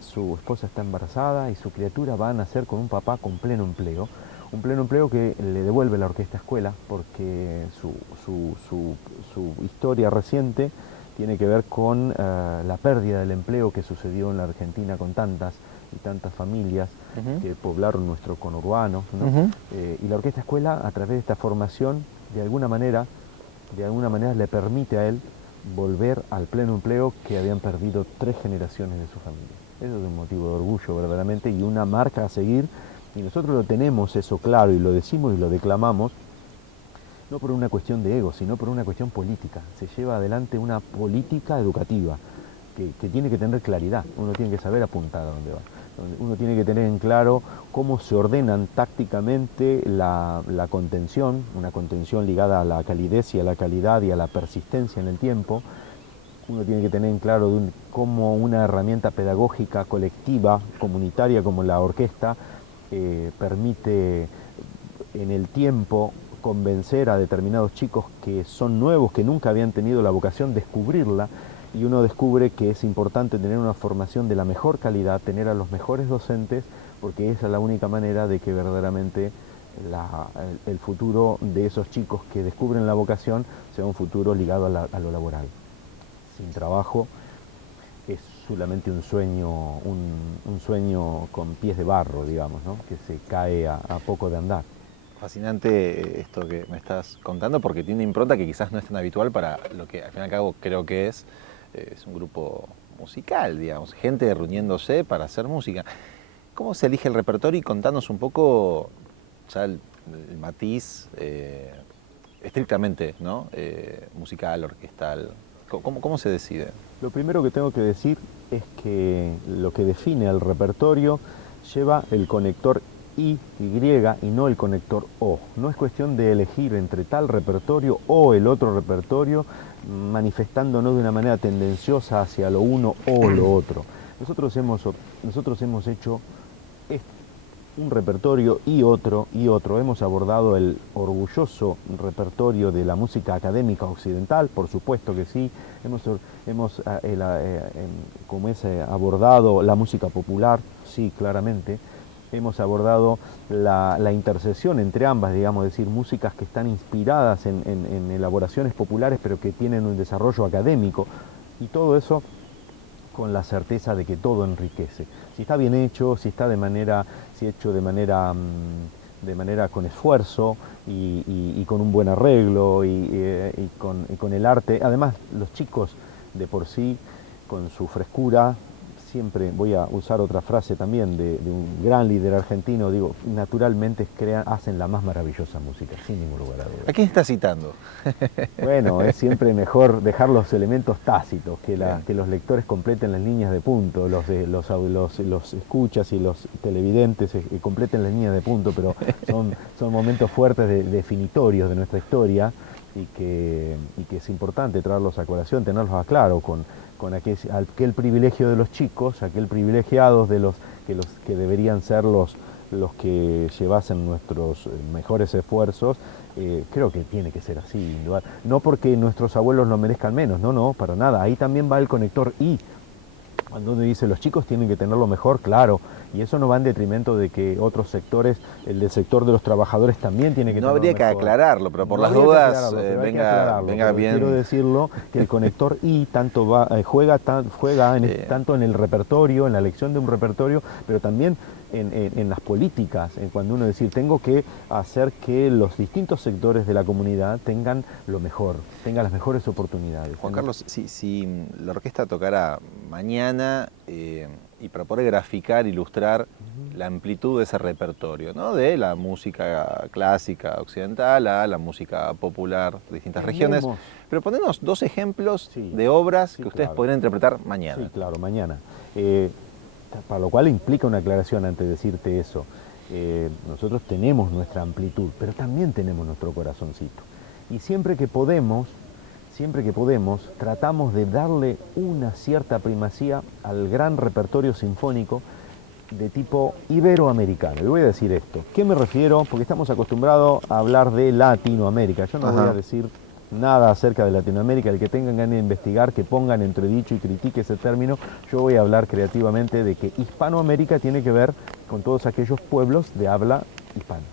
está embarazada y su criatura va a nacer con un papá con pleno empleo. Un pleno empleo que le devuelve la Orquesta Escuela porque su historia reciente tiene que ver con la pérdida del empleo que sucedió en la Argentina con tantas y tantas familias Ujú. que poblaron nuestro conurbano, ¿no? Ujú. Y la Orquesta Escuela, a través de esta formación, de alguna manera le permite a él volver al pleno empleo que habían perdido 3 generaciones de su familia. Eso es un motivo de orgullo verdaderamente y una marca a seguir, y nosotros lo tenemos eso claro y lo decimos y lo declamamos, no por una cuestión de ego, sino por una cuestión política. Se lleva adelante una política educativa que tiene que tener claridad, uno tiene que saber apuntar a dónde va. Uno tiene que tener en claro cómo se ordenan tácticamente la contención, una contención ligada a la calidez y a la calidad y a la persistencia en el tiempo. Uno tiene que tener en claro cómo una herramienta pedagógica colectiva, comunitaria como la orquesta, permite en el tiempo convencer a determinados chicos que son nuevos, que nunca habían tenido la vocación, descubrirla, y uno descubre que es importante tener una formación de la mejor calidad, tener a los mejores docentes, porque esa es la única manera de que verdaderamente el futuro de esos chicos que descubren la vocación sea un futuro ligado a lo laboral. Sin trabajo es solamente un sueño con pies de barro, digamos, ¿no? Que se cae a poco de andar. Fascinante esto que me estás contando, porque tiene una impronta que quizás no es tan habitual para lo que al fin y al cabo creo que es un grupo musical, digamos, gente reuniéndose para hacer música. ¿Cómo se elige el repertorio? Y contanos un poco ya el matiz estrictamente, ¿no? Musical, orquestal. ¿Cómo se decide? Lo primero que tengo que decir es que lo que define el repertorio lleva el conector I, Y, y no el conector O. No es cuestión de elegir entre tal repertorio o el otro repertorio, manifestándonos de una manera tendenciosa hacia lo uno o lo otro. Nosotros hemos hecho un repertorio y otro. Hemos abordado el orgulloso repertorio de la música académica occidental, por supuesto que sí. Hemos abordado la música popular, sí, claramente. Hemos abordado la intersección entre ambas, digamos, es decir, músicas que están inspiradas en elaboraciones populares, pero que tienen un desarrollo académico, y todo eso con la certeza de que todo enriquece. Si está bien hecho, si hecho de manera con esfuerzo y con un buen arreglo y con el arte. Además, los chicos de por sí, con su frescura, siempre voy a usar otra frase también de un gran líder argentino, digo, naturalmente hacen la más maravillosa música, sin ningún lugar a dudas. ¿A quién estás citando? Bueno, es siempre mejor dejar los elementos tácitos, que los lectores completen las líneas de punto, los escuchas y los televidentes completen las líneas de punto, pero son momentos fuertes definitorios de nuestra historia, y que es importante traerlos a colación, tenerlos a claro con aquel privilegio de los chicos, aquel privilegiados de los que deberían ser los que llevasen nuestros mejores esfuerzos. Creo que tiene que ser así, no porque nuestros abuelos lo merezcan menos, no, para nada. Ahí también va el conector I, cuando uno dice los chicos tienen que tener lo mejor, claro, y eso no va en detrimento de que otros sectores, el del sector de los trabajadores también tiene que tener lo mejor. No habría que aclararlo, pero por las dudas venga bien. Quiero decirlo, que el conector I juega tanto en el repertorio, en la elección de un repertorio, pero también en las políticas, cuando uno decir, tengo que hacer que los distintos sectores de la comunidad tengan lo mejor, tengan las mejores oportunidades. Juan Carlos, si la orquesta tocara mañana y propone graficar, ilustrar la amplitud de ese repertorio, ¿no? De la música clásica occidental a la música popular de distintas regiones, pero ponenos 2 ejemplos de obras que ustedes podrían interpretar mañana. Sí, claro, mañana. Para lo cual implica una aclaración antes de decirte eso. Nosotros tenemos nuestra amplitud, pero también tenemos nuestro corazoncito. Y siempre que podemos, tratamos de darle una cierta primacía al gran repertorio sinfónico de tipo iberoamericano. Y voy a decir esto. ¿Qué me refiero? Porque estamos acostumbrados a hablar de Latinoamérica. Yo no voy a decir nada acerca de Latinoamérica. El que tengan ganas de investigar, que pongan entredicho y critique ese término. Yo voy a hablar creativamente de que Hispanoamérica tiene que ver con todos aquellos pueblos de habla hispana.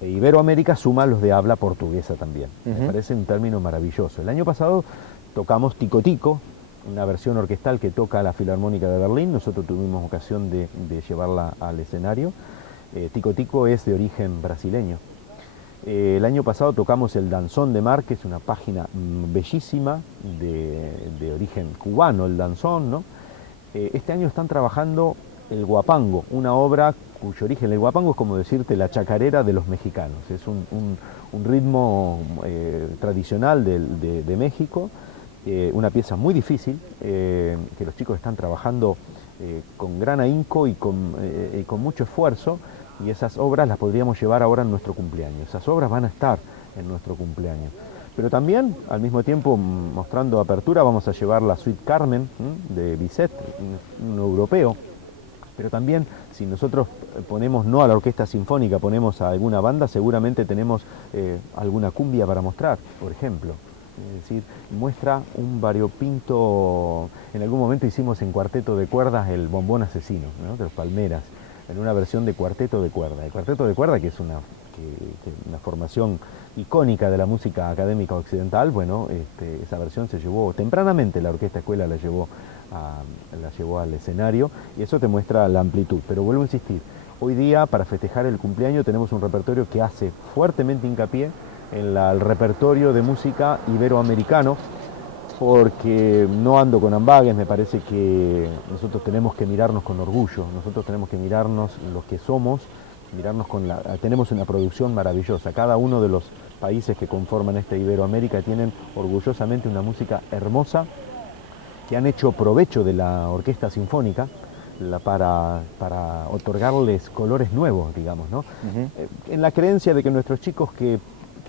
Iberoamérica suma los de habla portuguesa también. Me parece un término maravilloso. El año pasado tocamos Tico Tico, una versión orquestal que toca la Filarmónica de Berlín. Nosotros tuvimos ocasión de llevarla al escenario. Tico Tico es de origen brasileño. El año pasado tocamos el Danzón de Mar, que es una página bellísima de origen cubano, el danzón, ¿no? Este año están trabajando el guapango, una obra cuyo origen, el guapango es como decirte la chacarera de los mexicanos, es un ritmo tradicional de México, una pieza muy difícil que los chicos están trabajando con gran ahínco y con mucho esfuerzo, y esas obras las podríamos llevar ahora en nuestro cumpleaños. Esas obras van a estar en nuestro cumpleaños. Pero también, al mismo tiempo, mostrando apertura, vamos a llevar la Suite Carmen de Bizet, un europeo. Pero también, si nosotros ponemos no a la orquesta sinfónica, ponemos a alguna banda, seguramente tenemos alguna cumbia para mostrar, por ejemplo. Es decir, muestra un variopinto. En algún momento hicimos en cuarteto de cuerdas el Bombón Asesino, ¿no?, de los Palmeras, en una versión de cuarteto de cuerda. El cuarteto de cuerda, que es una formación icónica de la música académica occidental, bueno, esa versión se llevó tempranamente, la Orquesta Escuela la llevó al escenario, y eso te muestra la amplitud. Pero vuelvo a insistir, hoy día para festejar el cumpleaños tenemos un repertorio que hace fuertemente hincapié en el repertorio de música iberoamericano, porque no ando con ambages. Me parece que nosotros tenemos que mirarnos con orgullo, nosotros tenemos que mirarnos los que somos, mirarnos tenemos una producción maravillosa. Cada uno de los países que conforman esta Iberoamérica tienen orgullosamente una música hermosa, que han hecho provecho de la orquesta sinfónica para otorgarles colores nuevos, digamos, ¿no? En la creencia de que nuestros chicos que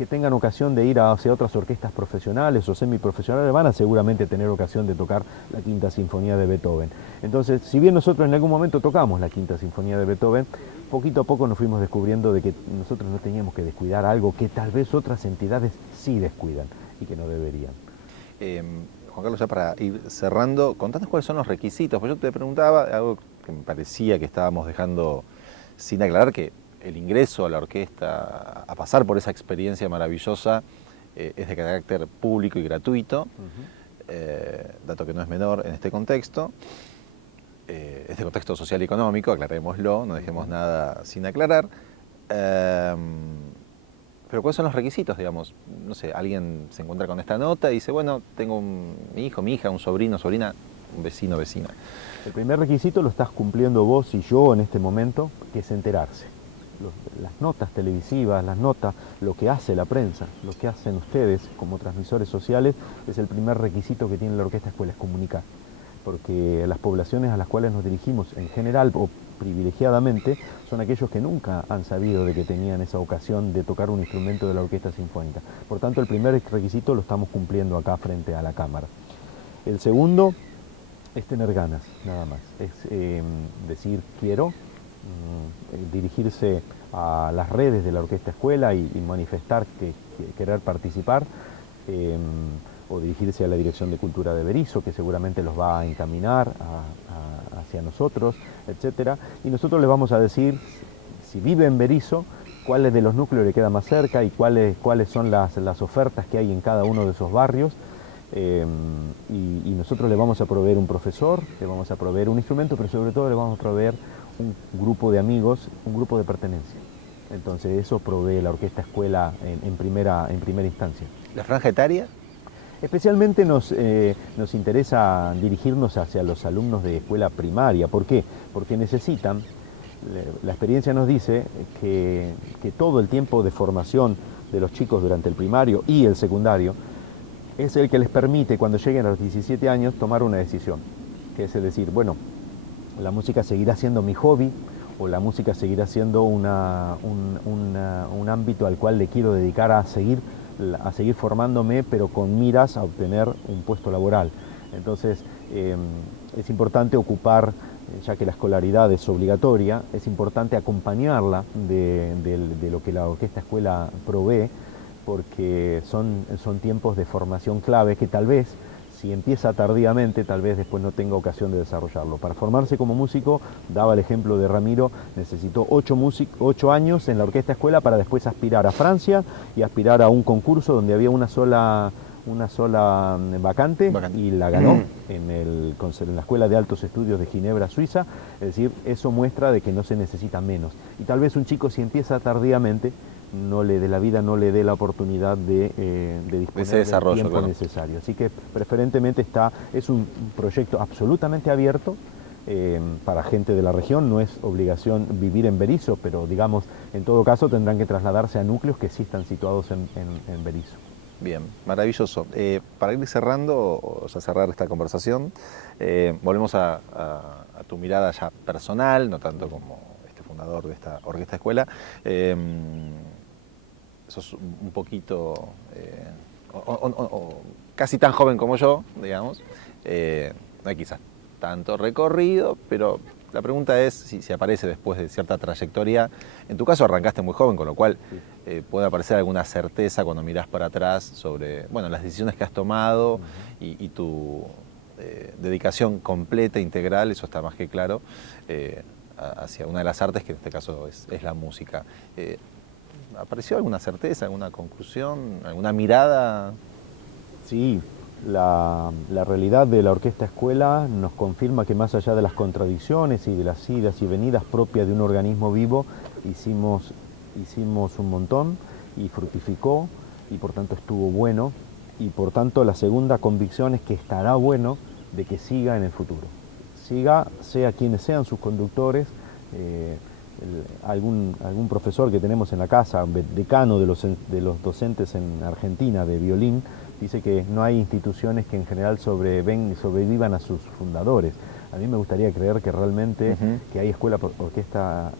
tengan ocasión de ir hacia otras orquestas profesionales o semiprofesionales van a seguramente tener ocasión de tocar la Quinta Sinfonía de Beethoven. Entonces, si bien nosotros en algún momento tocamos la Quinta Sinfonía de Beethoven, poquito a poco nos fuimos descubriendo de que nosotros no teníamos que descuidar algo que tal vez otras entidades sí descuidan y que no deberían. Juan Carlos, ya para ir cerrando, contanos cuáles son los requisitos, porque yo te preguntaba algo que me parecía que estábamos dejando sin aclarar, que el ingreso a la orquesta, a pasar por esa experiencia maravillosa, es de carácter público y gratuito, dato que no es menor en este contexto. Este contexto social y económico, aclarémoslo, no dejemos nada sin aclarar. Pero ¿cuáles son los requisitos, digamos? No sé, alguien se encuentra con esta nota y dice, bueno, tengo mi hijo, mi hija, un sobrino, sobrina, un vecino, vecina. El primer requisito lo estás cumpliendo vos y yo en este momento, que es enterarse. Las notas televisivas, las notas, lo que hace la prensa, lo que hacen ustedes como transmisores sociales, es el primer requisito que tiene la Orquesta Escuela, es comunicar. Porque las poblaciones a las cuales nos dirigimos en general o privilegiadamente son aquellos que nunca han sabido de que tenían esa ocasión de tocar un instrumento de la orquesta sinfónica. Por tanto, el primer requisito lo estamos cumpliendo acá frente a la cámara. El segundo es tener ganas, nada más. Es decir quiero, dirigirse a las redes de la Orquesta Escuela y manifestar que querer participar, o dirigirse a la Dirección de Cultura de Berisso, que seguramente los va a encaminar hacia nosotros, etc. Y nosotros les vamos a decir, si vive en Berisso, cuáles de los núcleos le queda más cerca y cuáles son las ofertas que hay en cada uno de esos barrios. Y nosotros le vamos a proveer un profesor, le vamos a proveer un instrumento, pero sobre todo le vamos a proveer un grupo de amigos, un grupo de pertenencia. Entonces eso provee la Orquesta Escuela en primera instancia. ¿La franja etaria? Especialmente nos interesa dirigirnos hacia los alumnos de escuela primaria. ¿Por qué? Porque necesitan, la experiencia nos dice que todo el tiempo de formación de los chicos durante el primario y el secundario es el que les permite, cuando lleguen a los 17 años, tomar una decisión. Que es decir, bueno, la música seguirá siendo mi hobby, o la música seguirá siendo un ámbito al cual le quiero dedicar a seguir formándome, pero con miras a obtener un puesto laboral. Entonces, es importante ocupar, ya que la escolaridad es obligatoria, es importante acompañarla de lo que la Orquesta Escuela provee, porque son tiempos de formación clave que tal vez, si empieza tardíamente, tal vez después no tenga ocasión de desarrollarlo. Para formarse como músico, daba el ejemplo de Ramiro, necesitó 8 años en la Orquesta Escuela para después aspirar a Francia y aspirar a un concurso donde había una sola vacante, Vacante. y la ganó en la Escuela de Altos Estudios de Ginebra, Suiza. Es decir, eso muestra de que no se necesita menos. Y tal vez un chico, si empieza tardíamente, la vida no le dé la oportunidad de disponer Ese desarrollo, del tiempo claro. necesario. Así que preferentemente es un proyecto absolutamente abierto para gente de la región. No es obligación vivir en Berisso, pero digamos, en todo caso tendrán que trasladarse a núcleos que sí están situados en Berisso. Bien, maravilloso. Para ir cerrando, o sea, cerrar esta conversación, volvemos a tu mirada ya personal, no tanto como fundador de esta orquesta escuela. Sos un poquito, casi tan joven como yo, digamos. No hay quizás tanto recorrido, pero la pregunta es si aparece después de cierta trayectoria. En tu caso arrancaste muy joven, con lo cual puede aparecer alguna certeza cuando mirás para atrás sobre las decisiones que has tomado y tu dedicación completa, integral, eso está más que claro, hacia una de las artes, que en este caso es la música. ¿Apareció alguna certeza, alguna conclusión, alguna mirada? Sí, la realidad de la Orquesta Escuela nos confirma que más allá de las contradicciones y de las idas y venidas propias de un organismo vivo, hicimos un montón y fructificó, y por tanto estuvo bueno, y por tanto la segunda convicción es que estará bueno de que siga en el futuro. Siga, sea quienes sean sus conductores. Algún profesor que tenemos en la casa, decano de los docentes en Argentina de violín, dice que no hay instituciones que en general sobrevivan a sus fundadores. A mí me gustaría creer que realmente que hay escuela, orquesta,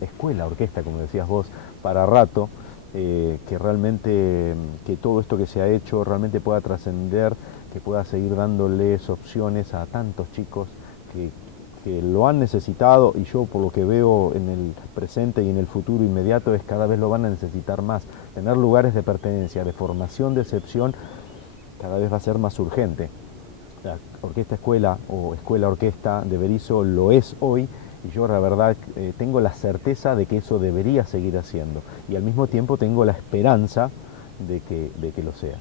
como decías vos, para rato, que realmente que todo esto que se ha hecho realmente pueda trascender, que pueda seguir dándoles opciones a tantos chicos que lo han necesitado, y yo por lo que veo en el presente y en el futuro inmediato es cada vez lo van a necesitar más. Tener lugares de pertenencia, de formación, de excepción, cada vez va a ser más urgente. La Orquesta Escuela o Escuela Orquesta de Berisso lo es hoy, y yo la verdad tengo la certeza de que eso debería seguir haciendo, y al mismo tiempo tengo la esperanza de que lo sea.